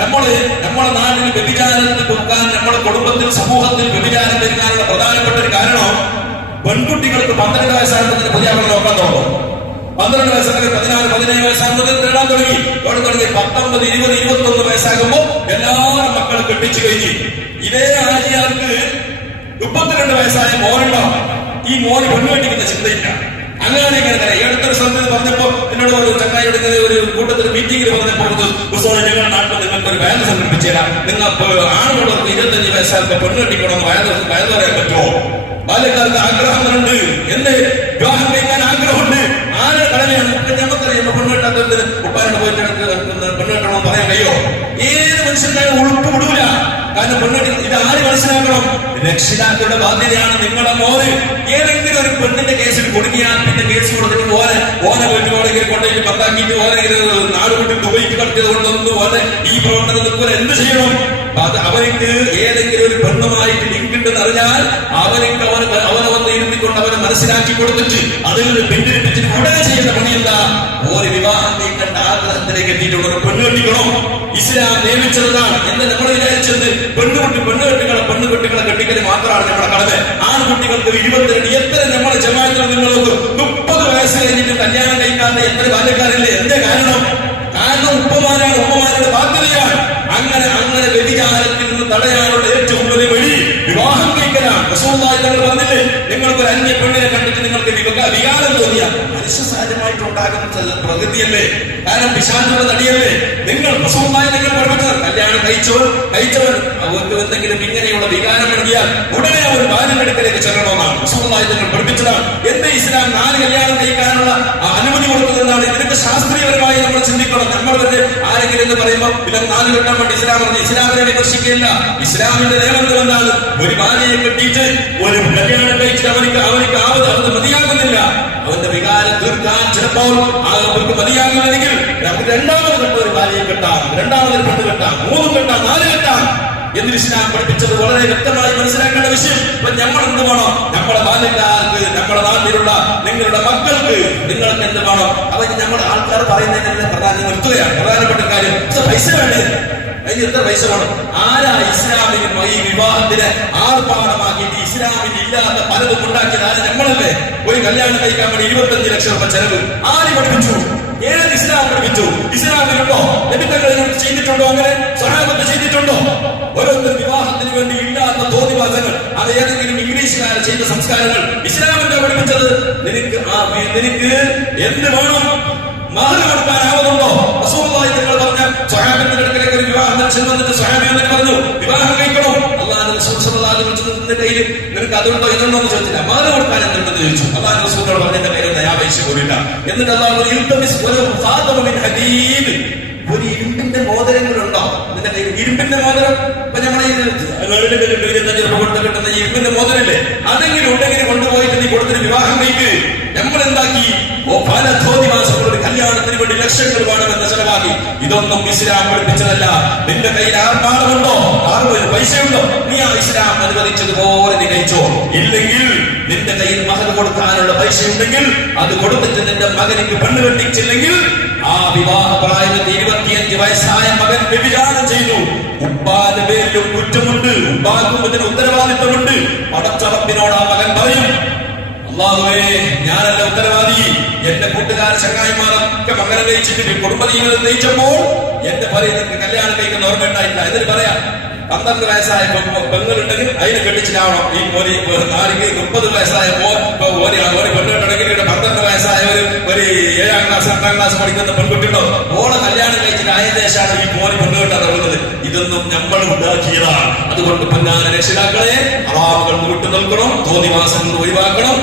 നമ്മൾ നമ്മുടെ നാട്ടിൽ വ്യഭിചാരത്തിന് കൊടുക്കാൻ നമ്മുടെ കുടുംബത്തിൽ സമൂഹത്തിൽ വ്യഭിചാരം വരുത്താനുള്ള പ്രധാനപ്പെട്ട ഒരു കാരണം പെൺകുട്ടികൾക്ക് പന്ത്രണ്ട് വയസ്സാകുന്നതിന് പുതിയ നോക്കാൻ തുടങ്ങും. പന്ത്രണ്ട് വയസ്സാകുന്ന പതിനാറ് പതിനേഴ് വയസ്സാകുമ്പോൾ തേടാൻ തുടങ്ങി. ഇവിടെ തുടങ്ങി പത്തൊമ്പത് ഇരുപത് ഇരുപത്തൊന്ന് വയസ്സാകുമ്പോൾ എല്ലാ മക്കളും കെട്ടിച്ചു കഴിഞ്ഞു. ഇതേ ആജിയാർക്ക് മുപ്പത്തിരണ്ട് വയസ്സായ മോനുണ്ടാവും. ഈ മോന് പെണ്ണു കെട്ടിക്കുന്ന ചിന്തയില്ല. അങ്ങനെ ഇങ്ങനെ ഏഴത്തൊരു സ്ഥലത്ത് പറഞ്ഞപ്പോ എന്നോട് ഒരു ഇങ്ങനെ ഒരു കൂട്ടത്തിൽ മീറ്റിംഗിൽ പറഞ്ഞപ്പോൾ ഒരു ഞങ്ങൾ നാട്ടിൽ നിങ്ങൾക്ക് ഒരു വയറ് സംഘടിപ്പിച്ചു നിങ്ങൾ ആണുള്ളവർക്ക് ഇരുപത്തഞ്ച് വയസ്സാർക്ക് പെണ്ണ് കെട്ടിക്കണം വയറ് വയറ് പറയാൻ പറ്റുമോ? ബാല്യക്കാർക്ക് ആഗ്രഹങ്ങളുണ്ട്. എന്ത്? വിവാഹം കഴിക്കാൻ ആഗ്രഹമുണ്ട്. ആരെ കളയാണ് ഞങ്ങൾക്കറിയാം പെണ്ണ് കെട്ടാത്തത് ഉപ്പാരോട് പോയിട്ട് പെണ്ണുകെട്ടണമെന്ന് പെണ്ണ് കെട്ടണമെന്ന് പറയാൻ കഴിയോ? ഏത് മനുഷ്യനായാലും ഉളുപ്പ് വിടൂല. കാരണം പെണ്ണുകെട്ടി ഇത് ആര് മനസ്സിലാക്കണം? രക്ഷിതാക്കളുടെ ബാധ്യതയാണ് നിങ്ങളുടെ മോന്. ഏതെങ്കിലും ഒരു പെണ്ണിന്റെ കേസിൽ കുടുങ്ങിയാൽ പിന്നെ കേസ് കൊടുത്തിട്ട് ഓനെ ഓനെ വീട്ടുകോടെങ്കിൽ കൊണ്ടുപോയി പത്താക്കിയിട്ട് ഓനെ നാട് വിട്ട് ദുബൈക്ക് കൊണ്ടൊന്നും ഓനെ ഈ പ്രവർത്തനത്തിൽ പോലെ എന്ത് ചെയ്യണം അത് ഏതെങ്കിലും ഒരു പെണ്ണുമായിട്ട് ലിങ്ക് ഉണ്ടെന്ന് അറിഞ്ഞാൽ അവൻ അവനെ വന്ന് ഇരുത്തിക്കൊണ്ട് അവനെ മനസ്സിലാക്കി കൊടുത്തിട്ട് അതിൽ നിന്ന് പിന്തിരിപ്പിച്ചിട്ട് ഉടനെ ചെയ്യുന്ന പണി ഒരു വിവാഹം നീക്കേണ്ട ആഗ്രഹത്തിലേക്ക് എത്തിയിട്ടുള്ള ഒരു പെണ്ണ് കെട്ടിക്കണം ഇസ്ലാം നിയമിച്ചതാണ് എന്ന് നമ്മൾ വിചാരിച്ചത് പെണ്ണുകുട്ടി പെണ്ണുകെട്ടികളെ പെണ്ണുകുട്ടികളെ കെട്ടിക്കൽ മാത്രമാണ് നമ്മുടെ കടമ. ആൺകുട്ടികൾക്ക് ഇരുപത്തിരണ്ട് എത്ര നമ്മുടെ ജമാത്തിൽ നിങ്ങൾക്ക് മുപ്പത് വയസ്സ് കഴിഞ്ഞിട്ട് കല്യാണം കഴിക്കാത്ത എത്ര ബാല്യക്കാരല്ലേ? എന്റെ കാരണം? കാരണം ഉപ്പമാരാണ് ഉപ്പമാരുടെ ബാധ്യതയാണ് അങ്ങനെ അങ്ങനെ വ്യതിചാരത്തിൽ നിന്ന് തടയാനുള്ള ഏറ്റവും വലിയ വഴി വിവാഹം കഴിക്കലാണ്. പറഞ്ഞില്ലേ നിങ്ങൾക്ക് ഒരു അന്യ പെണ്ണിനെ കണ്ടിട്ട് നിങ്ങൾക്ക് വിക- വികാരം ചില പ്രകൃതിയല്ലേ? കാരണം പിശാചുള്ള നടിയല്ലേ? നിങ്ങൾ പ്രസവമായ നിങ്ങൾ പഠിപ്പിച്ചത് കല്യാണം കഴിച്ചവർ കഴിച്ചവർ അവർക്ക് എന്തെങ്കിലും ഇങ്ങനെയുള്ള വികാരം നൽകിയാൽ ഉടനെ അവർ ബാല്യമെടുക്കലേക്ക് ചെല്ലണമെന്നാണ്. പ്രസവമായ നിങ്ങൾ പഠിപ്പിച്ചതാണ്. എന്ത് ഇസ്ലാം നാല് കല്യാണം കഴിക്കാനുള്ള അനുമതി കൊടുക്കുന്നതെന്നാണ് ഇതിനൊക്കെ ശാസ്ത്രീയപരമായി നമ്മൾ ചിന്തിക്കണം. നമ്മൾ തന്നെ ആരെങ്കിലും എന്ന് പറയുമ്പോൾ പിന്നെ നാല് കെട്ടാൻ വേണ്ടി ഇസ്ലാം പറഞ്ഞു ഇസ്ലാമിനെ വിമർശിക്കുകയില്ല. ഇസ്ലാമിന്റെ നിയമങ്ങൾ എന്താണ്? ഒരു ഭാര്യയെ കെട്ടിയിട്ട് ഒരു കല്യാണം കഴിച്ചിട്ട് അവർക്ക് അവർക്ക് ആവത് അത് മതിയാകുന്നില്ല. അവന്റെ വികാരം തീർക്കാൻ ചിലപ്പോൾ അവർക്ക് മതിയാകുന്നില്ലെങ്കിൽ നമുക്ക് രണ്ടാമത് കണ്ട ഒരു ഭാര്യയെ കെട്ടാം രണ്ടാമത് പെണ്ണ് കെട്ടാം മൂന്ന് കെട്ടാം നാല് കെട്ടാം എന്ന് ഇസ്ലാം പഠിപ്പിച്ചത് വളരെ വ്യക്തമായി മനസ്സിലാക്കേണ്ട വിഷയം. ഇപ്പൊ നമ്മൾ എന്ത് വേണം നമ്മുടെ ബാല്യക്കാർക്ക് നമ്മുടെ നാട്ടിലുള്ള നിങ്ങളുടെ മക്കൾക്ക് നിങ്ങൾക്ക് എന്ത് വേണം അവർ നമ്മുടെ ആൾക്കാർ പറയുന്നതിനെ പ്രധാനം നിർത്തുകയാണ് പ്രധാനപ്പെട്ട കാര്യം പൈസ വേണ്ടേ? അതിന് എത്ര പൈസ വേണം? ആരാ ഇസ്ലാമിന് ഈ വിവാഹത്തിന് ആർപ്പാടമാക്കിയിട്ട് ഇസ്ലാമിന് ഇല്ലാത്ത പലതും ഉണ്ടാക്കിയത് ആര്? നമ്മളല്ലേ ഒരു കല്യാണം കഴിക്കാൻ വേണ്ടി ഇരുപത്തഞ്ച് ലക്ഷം രൂപ ചെലവ്. ആര് പഠിപ്പിച്ചു? ഏത് ഇസ്ലാം പഠിപ്പിച്ചു? ഇസ്ലാമിലുണ്ടോ? ലഭിതങ്ങൾ ചെയ്തിട്ടുണ്ടോ അങ്ങനെ? സഹാബത്ത് ചെയ്തിട്ടുണ്ടോ? ഓരോരുത്തർ വിവാഹത്തിന് വേണ്ടി ഇല്ലാത്ത തോന്നിവാസങ്ങൾ അത് ഏതെങ്കിലും ഇംഗ്ലീഷുകാർ ചെയ്ത സംസ്കാരങ്ങൾ ഇസ്ലാമിന്റെ പഠിപ്പിച്ചത്. നിനക്ക് നിനക്ക് എന്ത് വേണം? മഹർ കൊടുക്കാനാവുന്നുണ്ടോ റസൂലുള്ളാഹി തങ്ങൾ പറഞ്ഞ സ്വഹാബത്തിന്റെ അടുക്കലേക്ക് ഒരു വിവാഹം മനുഷ്യൻ വന്നിട്ട് പറഞ്ഞു വിവാഹം കഴിക്കണം? അള്ളാഹു അലൈഹി കയ്യിൽ നിനക്ക് അതുണ്ടോ ഇതുണ്ടോ എന്ന് ചോദിച്ചില്ല. മാറി കൊടുക്കാൻ എന്തുണ്ടെന്ന് ചോദിച്ചു. അള്ളാഹു റസൂലിനോട് പറഞ്ഞതിന്റെ പേര് ദയാപേക്ഷ ദയാ പോലില്ല എന്നിട്ട് അള്ളാഹു ഒരു ഇരുമ്പിന്റെ മോതിരങ്ങളുണ്ടോ? കയ്യിൽ ഇരുമ്പിന്റെ മോതിരം? ഇപ്പൊ കൊടുത്ത് കിട്ടുന്ന ഇരുമ്പിന്റെ മോതിരല്ലേ അതെങ്കിലും ഉണ്ടെങ്കിൽ കൊണ്ടുപോയിട്ട് നീ കൊടുത്തിട്ട് വിവാഹം കഴിക്കുക നമ്മൾ എന്താക്കി? ഓ പല കല്യാണത്തിന് വേണ്ടി ലക്ഷങ്ങൾ വേണമെന്ന് ചെലവാക്കി. ഇതൊന്നും ഇസ്ലാം പഠിപ്പിച്ചതല്ല. നിന്റെ കയ്യിൽ ആർമാറുണ്ടോ ആറുപേര് പൈസ പൈസയുണ്ടോ? നീ ആ ഇസ്ലാം അനുവദിച്ചതുപോലെ നികയിച്ചോ ഇല്ലെങ്കിൽ നിന്റെ കയ്യിൽ മകൻ കൊടുക്കാനുള്ള പൈസ ഉണ്ടെങ്കിൽ അത് കൊടുത്തിട്ട് നിന്റെ മകനിക്ക് പെണ്ണ് കെട്ടിച്ചില്ലെങ്കിൽ ആ വിവാഹ പ്രായത്തിൽ ഇരുപത്തിയഞ്ച് വയസ്സായ മകൻ വ്യഭിചാരം ചെയ്തു. ഉപ്പാന്റെ പേരിലും കുറ്റമുണ്ട്. ഉപ്പാക്കും ഇതിന് ഉത്തരവാദിത്തമുണ്ട്. പടച്ചറപ്പിനോട് ആ മകൻ പറയും അള്ളാഹുവേ എന്റെ കൂട്ടുകാർ ചങ്ങായിമാരൊക്കെ മകനെ നയിച്ചിട്ട് കുടുംബജീവിതം നയിച്ചപ്പോൾ എന്റെ പറയുന്നത് കല്യാണം കഴിക്കുന്ന ഓർമ്മ ഉണ്ടായിട്ടില്ല. എന്നിട്ട് പറയാം പന്ത്രണ്ട് വയസ്സായ പെങ്ങളുണ്ടെങ്കിൽ അതിനെ കെട്ടിച്ചിട്ടാവണം. ഈ ഒരു നാലിക്ക് മുപ്പത് വയസ്സായ ഒരു ഒരു പെണ്ണുണ്ടെങ്കിൽ പന്ത്രണ്ട് വയസ്സായ ഒരു ഒരു ഏഴാം ക്ലാസ് എട്ടാം ക്ലാസ് പഠിക്കുന്ന പെൺകുട്ടിയുണ്ടോ? ഓളെ കല്യാണം കഴിച്ചിട്ട് ആയ ദേശമാണ് ഈ പോലെ പെണ്ണുകെട്ടാൻ തുടങ്ങുന്നത് ഇതൊന്നും നമ്മൾ ഉണ്ടാക്കിയതാണ്. അതുകൊണ്ട് പൊന്നാന രക്ഷിതാക്കളെ അളാവുകൾ വിട്ടു നിൽക്കണം തോന്നിവാസങ്ങൾ ഒഴിവാക്കണം.